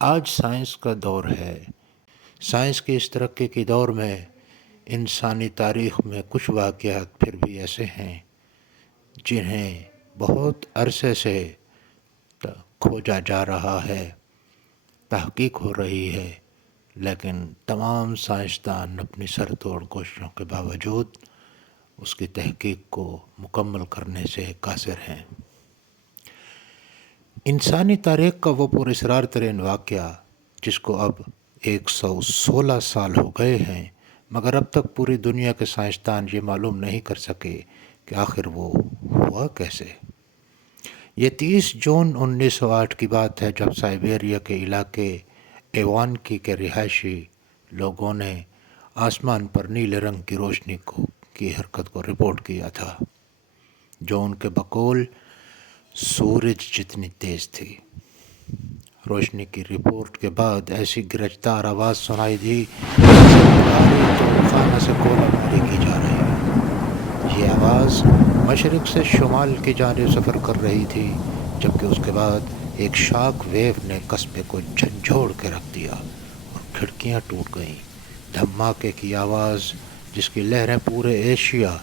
آج سائنس کا دور ہے۔ سائنس کی اس ترقی کی دور میں انسانی تاریخ میں کچھ واقعات پھر بھی ایسے ہیں جنہیں بہت عرصے سے کھوجا جا رہا ہے، تحقیق ہو رہی ہے، لیکن تمام سائنسدان اپنی سر توڑ کوششوں کے باوجود اس کی تحقیق کو مکمل کرنے سے قاصر ہیں۔ انسانی تاریخ کا وہ پراسرار ترین واقعہ جس کو اب 116 سال ہو گئے ہیں، مگر اب تک پوری دنیا کے سائنسدان یہ معلوم نہیں کر سکے کہ آخر وہ ہوا کیسے۔ یہ 30 جون 1908 کی بات ہے، جب سائبیریا کے علاقے ایوانکی کے رہائشی لوگوں نے آسمان پر نیلے رنگ کی روشنی کی حرکت کو رپورٹ کیا تھا، جو ان کے بقول سورج جتنی تیز تھی۔ روشنی کی رپورٹ کے بعد ایسی گرجدار آواز سنائی دی خانہ سے گولہ باری کی جا رہی ہے۔ یہ آواز مشرق سے شمال کی جانب سفر کر رہی تھی، جبکہ اس کے بعد ایک شاک ویو نے قصبے کو جھنجھوڑ کے رکھ دیا اور کھڑکیاں ٹوٹ گئیں۔ دھماکے کی آواز، جس کی لہریں پورے ایشیا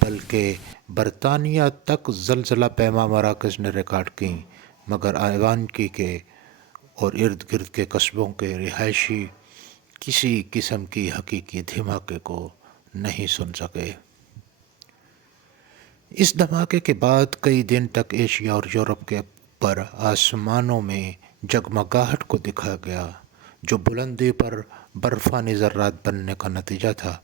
بلکہ برطانیہ تک زلزلہ پیما مراکز نے ریکارڈ کیں، مگر ایوانکی کے اور ارد گرد کے قصبوں کے رہائشی کسی قسم کی حقیقی دھماکے کو نہیں سن سکے۔ اس دھماکے کے بعد کئی دن تک ایشیا اور یورپ کے پر آسمانوں میں جگمگاہٹ کو دکھا گیا، جو بلندی پر برفانی ذرات بننے کا نتیجہ تھا،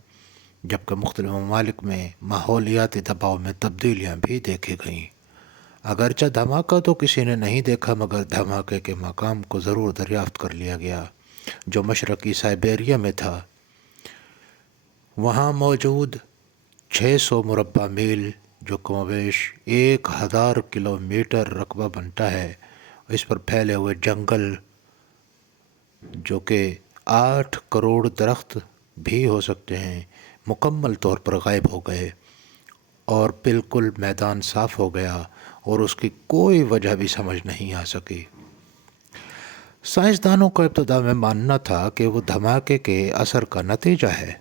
جبکہ مختلف ممالک میں ماحولیاتی دباؤ میں تبدیلیاں بھی دیکھی گئیں۔ اگرچہ دھماکہ تو کسی نے نہیں دیکھا، مگر دھماکے کے مقام کو ضرور دریافت کر لیا گیا، جو مشرقی سائبیریا میں تھا۔ وہاں موجود 600 مربع میل، جو کم و بیش 1000 کلومیٹر رقبہ بنتا ہے، اس پر پھیلے ہوئے جنگل، جو کہ 8 کروڑ درخت بھی ہو سکتے ہیں، مکمل طور پر غائب ہو گئے اور بالکل میدان صاف ہو گیا، اور اس کی کوئی وجہ بھی سمجھ نہیں آ سکی۔ سائنسدانوں کا ابتدا میں ماننا تھا کہ وہ دھماکے کے اثر کا نتیجہ ہے،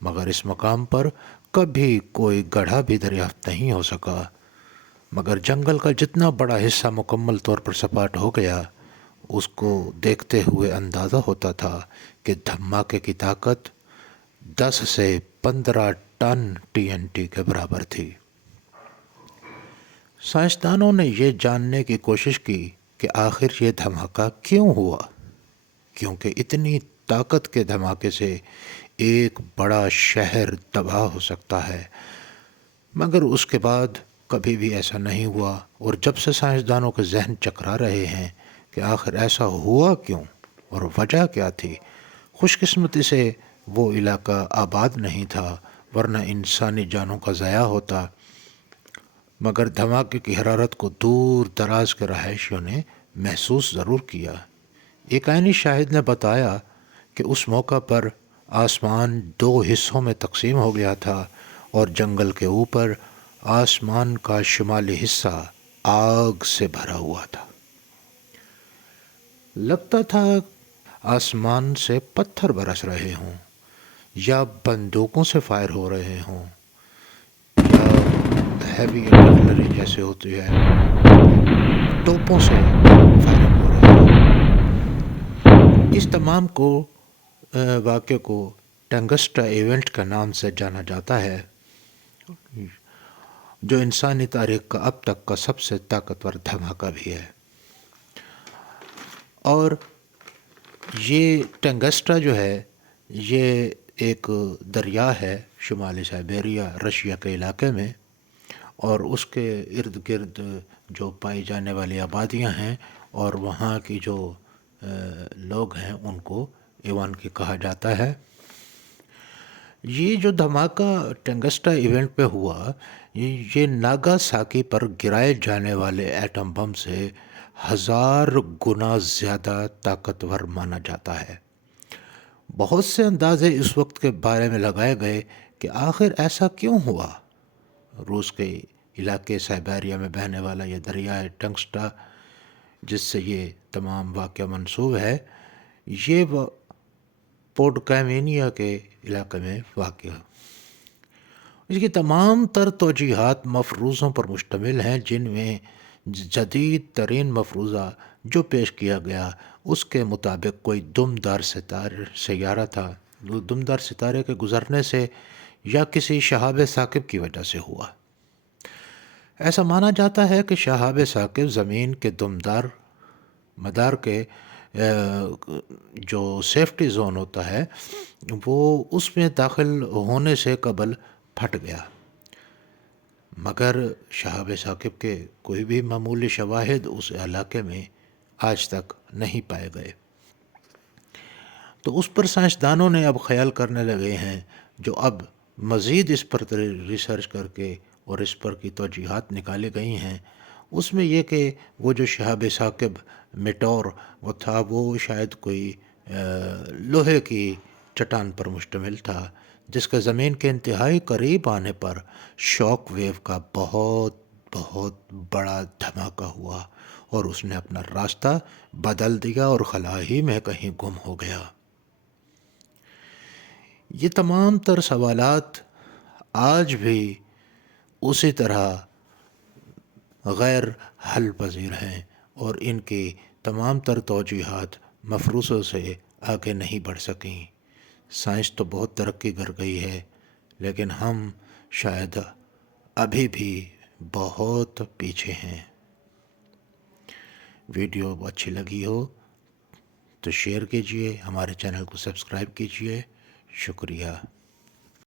مگر اس مقام پر کبھی کوئی گڑھا بھی دریافت نہیں ہو سکا۔ مگر جنگل کا جتنا بڑا حصہ مکمل طور پر سپاٹ ہو گیا، اس کو دیکھتے ہوئے اندازہ ہوتا تھا کہ دھماکے کی طاقت 10 سے 15 ٹن TNT کے برابر تھی۔ سائنسدانوں نے یہ جاننے کی کوشش کی کہ آخر یہ دھماکہ کیوں ہوا، کیونکہ اتنی طاقت کے دھماکے سے ایک بڑا شہر تباہ ہو سکتا ہے، مگر اس کے بعد کبھی بھی ایسا نہیں ہوا۔ اور جب سے سائنسدانوں کے ذہن چکرا رہے ہیں کہ آخر ایسا ہوا کیوں اور وجہ کیا تھی۔ خوش قسمتی سے وہ علاقہ آباد نہیں تھا، ورنہ انسانی جانوں کا ضیاع ہوتا، مگر دھماکے کی حرارت کو دور دراز کے رہائشیوں نے محسوس ضرور کیا۔ ایک عینی شاہد نے بتایا کہ اس موقع پر آسمان 2 حصوں میں تقسیم ہو گیا تھا، اور جنگل کے اوپر آسمان کا شمالی حصہ آگ سے بھرا ہوا تھا۔ لگتا تھا آسمان سے پتھر برس رہے ہوں، یا بندوقوں سے فائر ہو رہے ہوں، یا ہیوی آرٹلری جیسے ہوتی ہے توپوں سے فائرنگ ہو رہی ہو۔ اس تمام واقعے کو ٹنگسٹا ایونٹ کا نام سے جانا جاتا ہے، جو انسانی تاریخ کا اب تک کا سب سے طاقتور دھماکہ بھی ہے۔ اور یہ ٹنگسٹا جو ہے، یہ ایک دریا ہے شمالی سائبیریا رشیا کے علاقے میں، اور اس کے ارد گرد جو پائی جانے والی آبادیاں ہیں اور وہاں کی جو لوگ ہیں، ان کو ایوانکی کہا جاتا ہے۔ یہ جو دھماکہ ٹنگسٹا ایونٹ پہ ہوا، یہ ناگاساکی پر گرائے جانے والے ایٹم بم سے 1000 گنا زیادہ طاقتور مانا جاتا ہے۔ بہت سے اندازے اس وقت کے بارے میں لگائے گئے کہ آخر ایسا کیوں ہوا۔ روس کے علاقے سائبیریا میں بہنے والا یہ دریائے ٹنگسٹا جس سے یہ تمام واقعہ منسوب ہے، یہ پوڈکیمینیا کے علاقے میں واقع۔ اس کی تمام تر توجیحات مفروضوں پر مشتمل ہیں، جن میں جدید ترین مفروضہ جو پیش کیا گیا اس کے مطابق کوئی دمدار سیارہ تھا، دمدار ستارے کے گزرنے سے یا کسی شہاب ثاقب کی وجہ سے ہوا۔ ایسا مانا جاتا ہے کہ شہاب ثاقب زمین کے دمدار مدار کے جو سیفٹی زون ہوتا ہے وہ اس میں داخل ہونے سے قبل پھٹ گیا، مگر شہاب ثاقب کے کوئی بھی معمولی شواہد اس علاقے میں آج تک نہیں پائے گئے۔ تو اس پر سائنسدانوں نے اب خیال کرنے لگے ہیں، جو اب مزید اس پر ریسرچ کر کے اور اس پر کی توجیحات نکالے گئی ہیں، اس میں یہ کہ وہ جو شہاب ثاقب میٹور وہ تھا، وہ شاید کوئی لوہے کی چٹان پر مشتمل تھا، جس کا زمین کے انتہائی قریب آنے پر شاک ویو کا بہت بہت بڑا دھماکہ ہوا اور اس نے اپنا راستہ بدل دیا اور خلا ہی میں کہیں گم ہو گیا۔ یہ تمام تر سوالات آج بھی اسی طرح غیر حل پذیر ہیں اور ان کی تمام تر توجیحات مفروضوں سے آگے نہیں بڑھ سکیں۔ سائنس تو بہت ترقی کر گئی ہے، لیکن ہم شاید ابھی بھی بہت پیچھے ہیں۔ ویڈیو اچھی لگی ہو تو شیئر کیجئے، ہمارے چینل کو سبسکرائب کیجئے۔ شکریہ۔